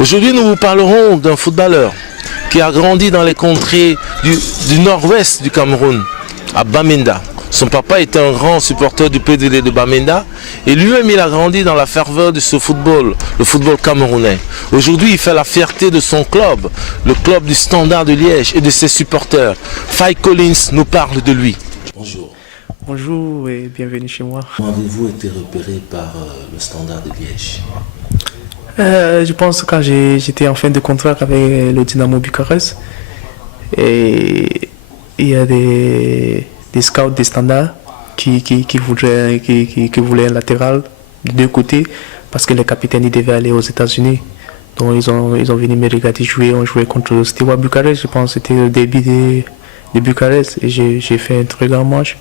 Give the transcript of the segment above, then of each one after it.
Aujourd'hui, nous vous parlerons d'un footballeur qui a grandi dans les contrées du nord-ouest du Cameroun, à Bamenda. Son papa était un grand supporter du PDD de Bamenda et lui-même il a grandi dans la ferveur de ce football, le football camerounais. Aujourd'hui, il fait la fierté de son club, le club du Standard de Liège et de ses supporters. Faye Collins nous parle de lui. Bonjour. Bonjour et bienvenue chez moi. Comment avez-vous été repéré par le Standard de Liège? Je pense que quand j'étais en fin de contrat avec le Dynamo Bucarest, et il y a des scouts des Standards qui voulaient un latéral de deux côtés parce que les capitaines ils devaient aller aux États-Unis. Donc ils ont venu me regarder jouer. On jouait contre le Steaua Bucarest, je pense que c'était le début de Bucarest et j'ai fait un très grand match.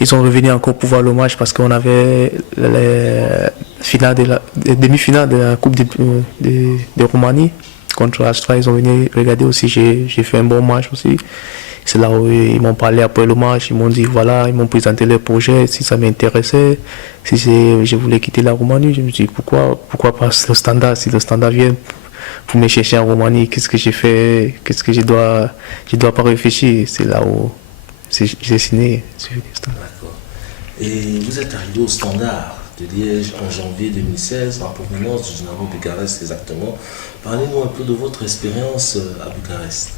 Ils sont revenus encore pour voir le match parce qu'on avait les demi-finales de la Coupe de Roumanie contre Astra. Ils ont venu regarder aussi. J'ai fait un bon match aussi. C'est là où ils m'ont parlé après le match. Ils m'ont dit voilà, ils m'ont présenté leur projet, si ça m'intéressait, si je voulais quitter la Roumanie. Je me suis dit pourquoi pas le Standard, si le Standard vient pour me chercher en Roumanie, qu'est-ce que j'ai fait, qu'est-ce que je dois pas réfléchir. C'est là où j'ai signé sur le Standard. D'accord. Et vous êtes arrivé au Standard de Liège en janvier 2016, en provenance du Dynamo Bucarest exactement. Parlez-nous un peu de votre expérience à Bucarest.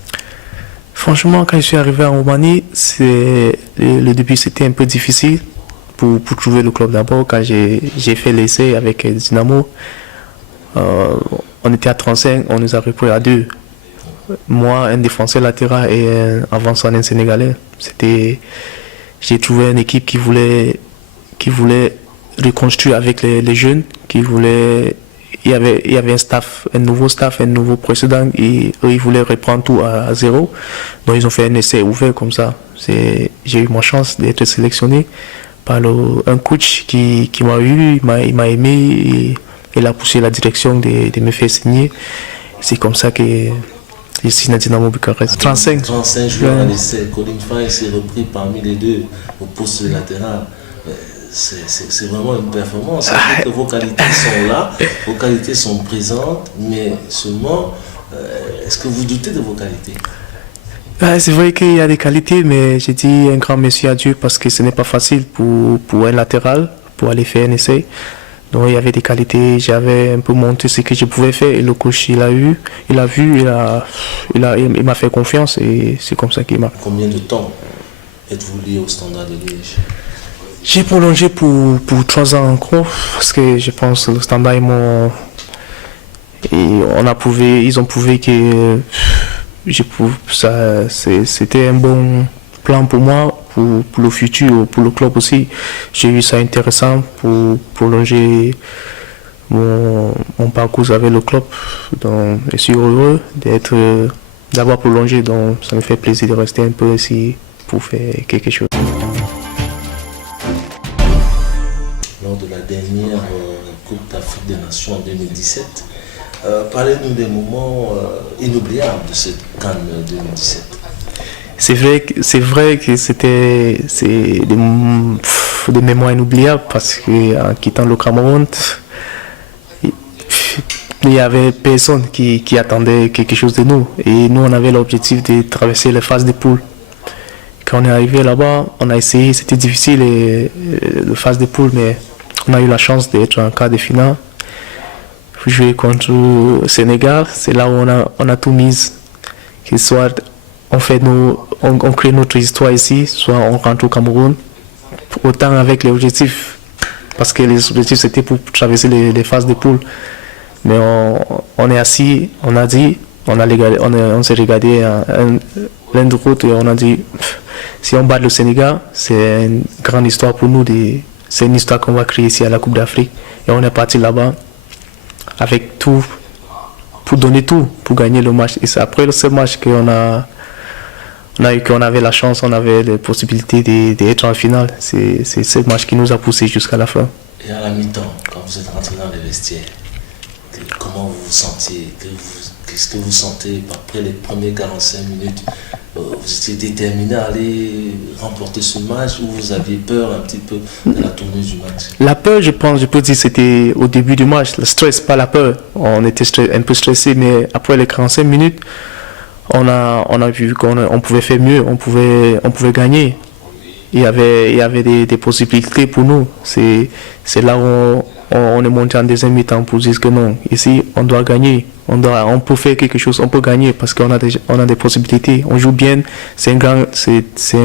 Franchement, quand je suis arrivé en Roumanie, le début c'était un peu difficile pour trouver le club d'abord. Quand j'ai fait l'essai avec Dynamo, on était à 35, on nous a repris à 2. Moi, un défenseur latéral et un avançant, un Sénégalais. J'ai trouvé une équipe qui voulait reconstruire avec les jeunes, il y avait un nouveau staff, un nouveau précédent, et eux, ils voulaient reprendre tout à zéro. Donc, ils ont fait un essai ouvert comme ça. J'ai eu ma chance d'être sélectionné par un coach qui m'a eu, il m'a aimé, et il a poussé la direction de me faire signer. C'est comme ça que j'ai signé à Dynamo Bucarest. 35 joueurs à l'essai. Colin Faye s'est repris parmi les deux au poste latéral. C'est vraiment une performance. Que vos qualités sont là, vos qualités sont présentes, mais seulement, est-ce que vous doutez de vos qualités? C'est vrai qu'il y a des qualités, mais j'ai dit un grand merci à Dieu parce que ce n'est pas facile pour un latéral, pour aller faire un essai. Donc il y avait des qualités, j'avais un peu montré ce que je pouvais faire et le coach il a vu, il m'a fait confiance et c'est comme ça qu'il m'a. Combien de temps êtes-vous lié au Standard de Liège? J'ai prolongé pour 3 ans encore parce que je pense que le Standard ils ont prouvé que c'était un bon plan pour moi, pour le futur, pour le club aussi. J'ai eu ça intéressant pour prolonger mon parcours avec le club. Donc, je suis heureux d'avoir prolongé, donc ça me fait plaisir de rester un peu ici pour faire quelque chose. Lors de la dernière Coupe d'Afrique des Nations en 2017, parlez-nous des moments inoubliables de cette CAN 2017. C'est vrai que c'est des mémoires inoubliables parce qu'en quittant le Cameroun, il n'y avait personne qui attendait quelque chose de nous. Et nous, on avait l'objectif de traverser les phases de poule. Quand on est arrivé là-bas, on a essayé, c'était difficile les phases de poule, mais on a eu la chance d'être en quart de finale. Jouer contre le Sénégal, c'est là où on a tout mis. Que soit on crée notre histoire ici, soit on rentre au Cameroun. Autant avec les objectifs, parce que les objectifs c'était pour traverser les phases de poule. Mais on est assis, on a dit, on s'est regardé l'un de l'autre et on a dit, si on bat le Sénégal, c'est une grande histoire pour nous. C'est une histoire qu'on va créer ici à la Coupe d'Afrique. Et on est parti là-bas avec tout, pour donner tout, pour gagner le match. Et c'est après ce match qu'on avait la chance, on avait les possibilités d'être en finale. C'est ce match qui nous a poussé jusqu'à la fin. Et à la mi-temps, quand vous êtes rentré dans les vestiaires, comment vous vous sentiez? Qu'est-ce que vous sentez après les premières 45 minutes vous étiez déterminé à aller remporter ce match ou vous aviez peur un petit peu de la tournure du match? La peur, je peux dire, c'était au début du match. Le stress, pas la peur. On était un peu stressé, mais après les 45 minutes, on a vu qu'on pouvait faire mieux, on pouvait gagner. Il y avait des possibilités pour nous. C'est là où on est monté en deuxième mi-temps pour dire que non, ici on doit gagner, on peut faire quelque chose, on peut gagner parce qu'on a des possibilités, on joue bien, c'est un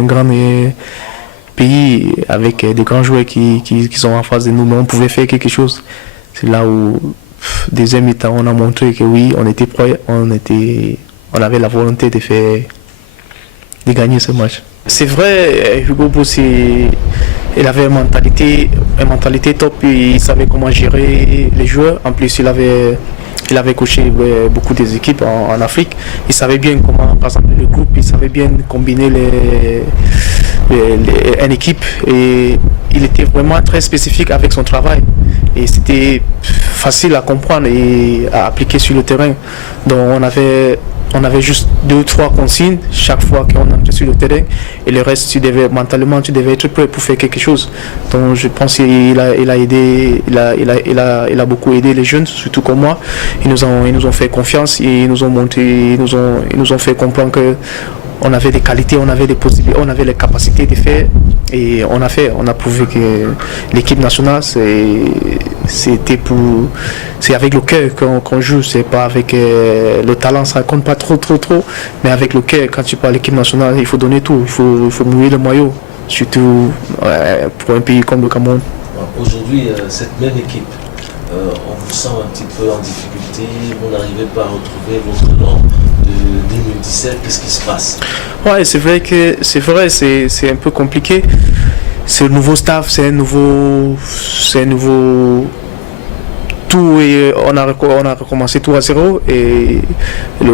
grand pays avec des grands joueurs qui sont en face de nous, mais on pouvait faire quelque chose. C'est là où deuxième mi-temps on a montré que oui, on était prêts, on avait la volonté de gagner ce match. C'est vrai, Hugo Broos, il avait une mentalité top, il savait comment gérer les joueurs. En plus, il avait coaché beaucoup des équipes en Afrique. Il savait bien comment, par exemple, le groupe, il savait bien combiner une équipe. Et il était vraiment très spécifique avec son travail. Et c'était facile à comprendre et à appliquer sur le terrain. Donc on avait juste 2 ou 3 consignes chaque fois qu'on entrait sur le terrain et le reste mentalement tu devais être prêt pour faire quelque chose. Donc je pense qu'il a beaucoup aidé les jeunes, surtout comme moi. Ils nous ont fait confiance et ils nous ont fait comprendre que on avait des qualités, on avait des possibilités, on avait les capacités de faire et on a prouvé que l'équipe nationale c'est avec le cœur qu'on joue, c'est pas avec le talent, ça compte pas trop, mais avec le cœur. Quand tu parles d'équipe nationale, il faut donner tout, il faut mouiller le maillot, surtout pour un pays comme le Cameroun. Aujourd'hui, cette même équipe, on vous sent un petit peu en difficulté, vous n'arrivez pas à retrouver votre nom de 2017, qu'est-ce qui se passe? Ouais, c'est vrai, c'est un peu compliqué. C'est un nouveau staff, c'est un nouveau tout et on a recommencé tout à zéro et le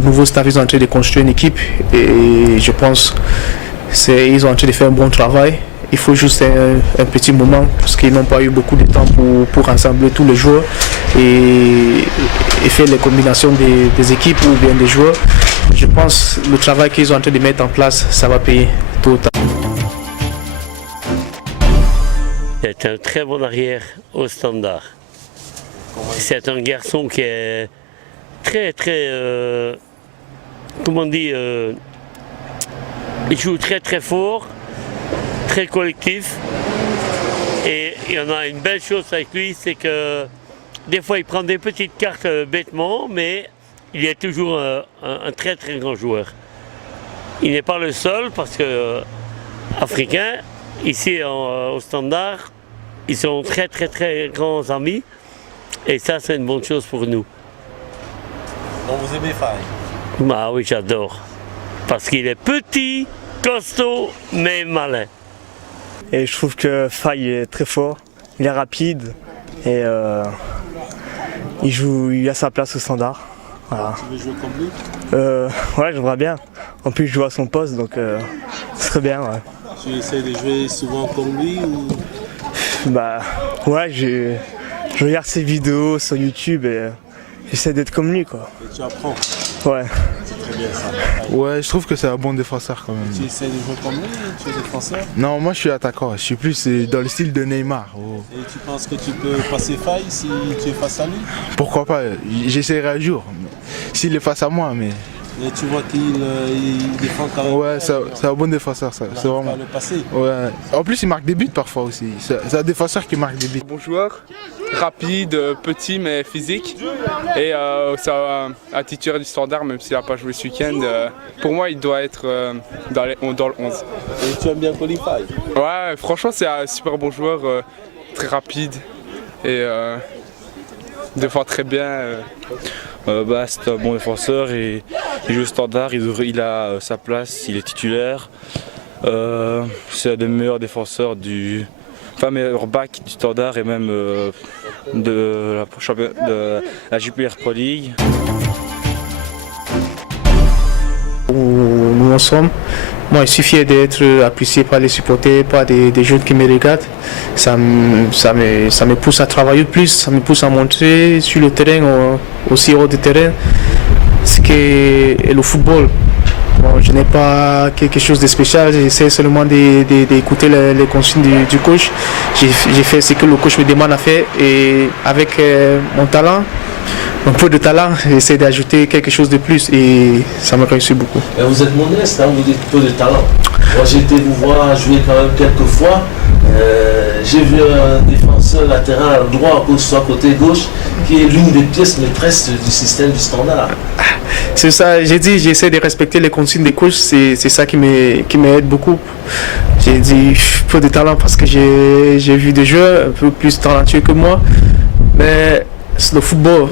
nouveau staff ils sont en train de construire une équipe et je pense ils sont en train de faire un bon travail. Il faut juste un petit moment parce qu'ils n'ont pas eu beaucoup de temps pour rassembler tous les joueurs et faire les combinaisons des équipes ou bien des joueurs. Je pense que le travail qu'ils sont en train de mettre en place, ça va payer tôt ou tard. C'est un très bon arrière au Standard. C'est un garçon qui est très comment on dit, il joue très fort, très collectif. Et il y en a une belle chose avec lui, c'est que des fois il prend des petites cartes bêtement, mais il est toujours un très grand joueur. Il n'est pas le seul parce que africains, ici au Standard, ils sont très grands amis. Et ça, c'est une bonne chose pour nous. Donc vous aimez Faye? Bah oui, j'adore. Parce qu'il est petit, costaud, mais malin. Et je trouve que Faye est très fort, il est rapide et il a sa place au Standard. Voilà. Tu veux jouer comme lui? Ouais, j'aimerais bien. En plus, je joue à son poste, donc ce serait bien. Ouais. Tu essaies de jouer souvent comme lui ou? Bah ouais, je regarde ses vidéos sur YouTube et j'essaie d'être comme lui, quoi. Et tu apprends? Ouais. C'est très bien ça. Ouais, je trouve que c'est un bon défenseur quand même. Tu essaies de jouer comme lui? Tu es défenseur? Non, moi je suis attaquant, je suis plus dans le style de Neymar. Oh. Et tu penses que tu peux passer Faye si tu es face à lui? Pourquoi pas, j'essaierai un jour, s'il est face à moi, mais... Et tu vois qu'il défend quand même. Ouais, c'est un bon défenseur, ça. C'est vraiment. Le passé. Ouais. En plus, il marque des buts parfois aussi. C'est un défenseur qui marque des buts. Bon joueur, rapide, petit mais physique. Et c'est un titulaire du Standard, même s'il n'a pas joué ce week-end. Pour moi, il doit être dans le 11. Et tu aimes bien Qualify? Ouais, franchement, c'est un super bon joueur, très rapide et défend très bien. C'est un bon défenseur et il joue au Standard, il a sa place, il est titulaire. C'est un des meilleurs défenseurs meilleur back du Standard et même de la Jupiler Pro League. Où nous en sommes. Moi, il suffit d'être apprécié par les supporters, par des jeunes qui me regardent. Ça me pousse à travailler plus, ça me pousse à montrer sur le terrain, aussi hors du terrain, ce qu'est le football. Bon, je n'ai pas quelque chose de spécial, j'essaie seulement d'écouter les consignes du coach. J'ai fait ce que le coach me demande à faire et avec mon talent, un peu de talent, j'essaie d'ajouter quelque chose de plus et ça me réussit beaucoup. Et vous êtes modeste, hein, vous dites peu de talent. Moi j'ai été vous voir jouer quand même quelques fois. J'ai vu un défenseur latéral droit, soit côté gauche, qui est l'une des pièces maîtresses du système du Standard. C'est ça, j'ai dit, j'essaie de respecter les consignes des coachs, c'est ça qui m'aide beaucoup. J'ai dit peu de talent parce que j'ai vu des joueurs un peu plus talentueux que moi, mais le football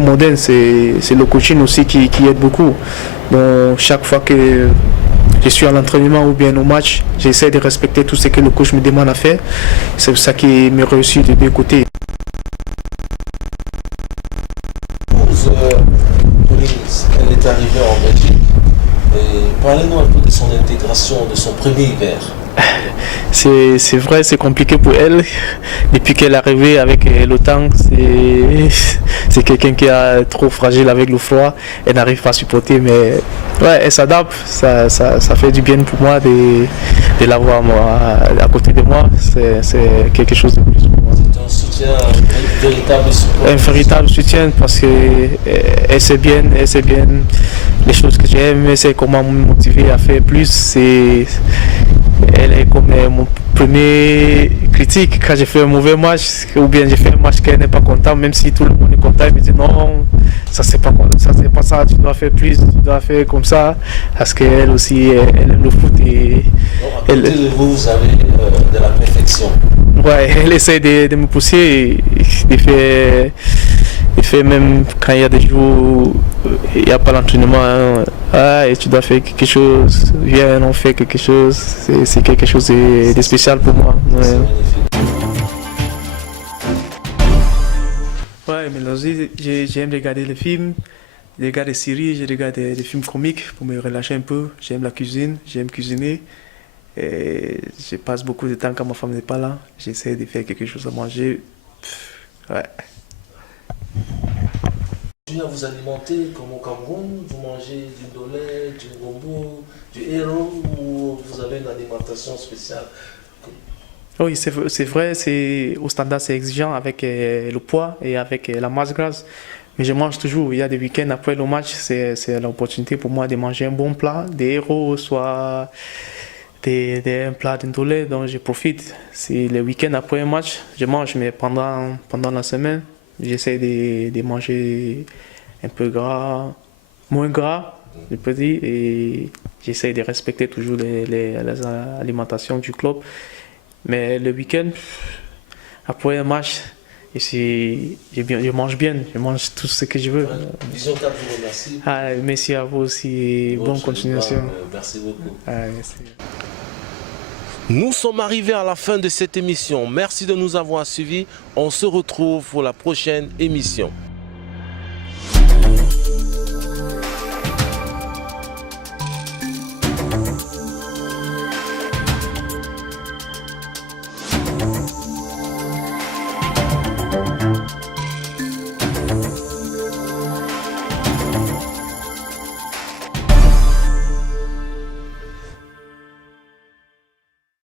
moderne, c'est le coaching aussi qui aide beaucoup. Donc chaque fois que je suis à l'entraînement ou bien au match, j'essaie de respecter tout ce que le coach me demande à faire. C'est ça qui me réussit des deux côtés. Elle est arrivée en Belgique. Parlez-nous un peu de son intégration, de son premier hiver. C'est vrai, c'est compliqué pour elle. Depuis qu'elle est arrivée avec le temps, c'est quelqu'un qui est trop fragile avec le froid. Elle n'arrive pas à supporter, mais ouais, elle s'adapte. Ça fait du bien pour moi de l'avoir à côté de moi. C'est quelque chose de plus pour moi. C'est un soutien, un véritable support. Un véritable soutien parce qu'elle sait bien les choses que j'aime, elle sait comment me motiver à faire plus. Elle est comme mon premier critique quand j'ai fait un mauvais match ou bien j'ai fait un match qu'elle n'est pas content, même si tout le monde est content, elle me dit non, ça c'est pas ça, tu dois faire plus, tu dois faire comme ça, parce qu'elle aussi elle aime le foot et à côté de vous avez de la perfection. Ouais, elle essaie de me pousser et de faire même quand il y a des jours où il n'y a pas l'entraînement, hein, et tu dois faire quelque chose, viens, on fait quelque chose, c'est quelque chose de spécial pour moi. Ouais. C'est magnifique. Ouais, mais aussi, j'aime regarder les films, je regarde des séries, je regarde des films comiques pour me relâcher un peu. J'aime la cuisine, j'aime cuisiner. Et je passe beaucoup de temps quand ma femme n'est pas là. J'essaie de faire quelque chose à manger. Ouais. Continuez à vous alimenter comme au Cameroun, vous mangez du dolé, du gombo, du héros ou vous avez une alimentation spéciale? Oui, c'est vrai, au standard c'est exigeant avec le poids et avec la masse grasse. Mais je mange toujours. Il y a des week-ends après le match, c'est l'opportunité pour moi de manger un bon plat, des héros, soit un plat d'indolé, donc je profite. C'est le week-end après un match, je mange, mais pendant la semaine, j'essaie de manger un peu gras, moins gras, je peux dire, et j'essaie de respecter toujours les alimentations du club. Mais le week-end, après un match, je mange bien, je mange tout ce que je veux. Vision 4 vous remercie. Merci à vous aussi, bonne continuation. Merci beaucoup. Merci. Nous sommes arrivés à la fin de cette émission. Merci de nous avoir suivis. On se retrouve pour la prochaine émission.